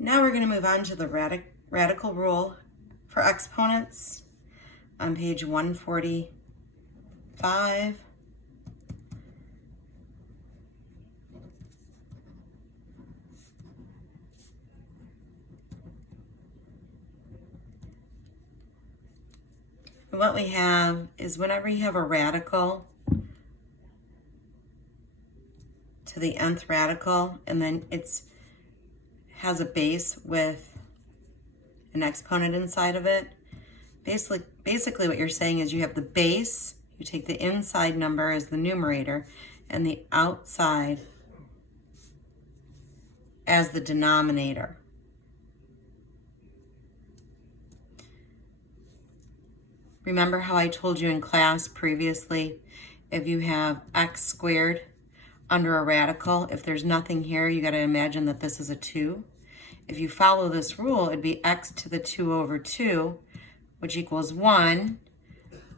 Now we're going to move on to the radical rule for exponents on page 145. And what we have is whenever you have a radical to the nth radical, and then it's has a base with an exponent inside of it. Basically what you're saying is you have the base, you take the inside number as the numerator, and the outside as the denominator. Remember how I told you in class previously, if you have x squared under a radical, if there's nothing here, you got to imagine that this is a 2. If you follow this rule, it'd be x to the 2 over 2, which equals 1,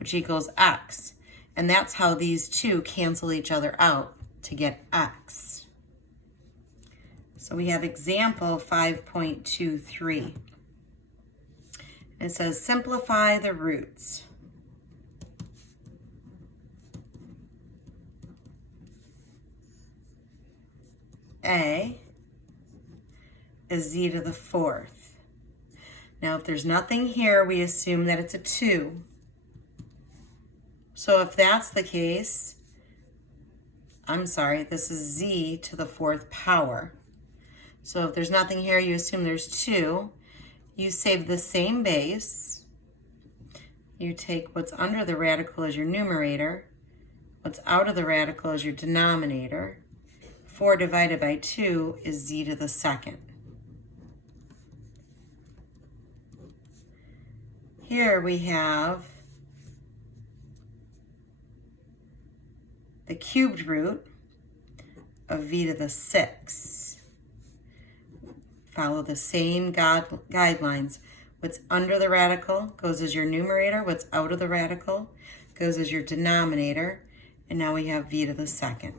which equals x. And that's how these two cancel each other out to get x. So we have example 5.23. It says simplify the roots. A is z to the 4th. Now, if there's nothing here, we assume that it's a 2. So if that's the case, this is z to the 4th power. So if there's nothing here, you assume there's 2. You save the same base. You take what's under the radical as your numerator. What's out of the radical as your denominator. 4 divided by 2 is z to the 2nd. Here we have the cubed root of v to the 6. Follow the same guidelines. What's under the radical goes as your numerator. What's out of the radical goes as your denominator. And now we have v to the 2nd.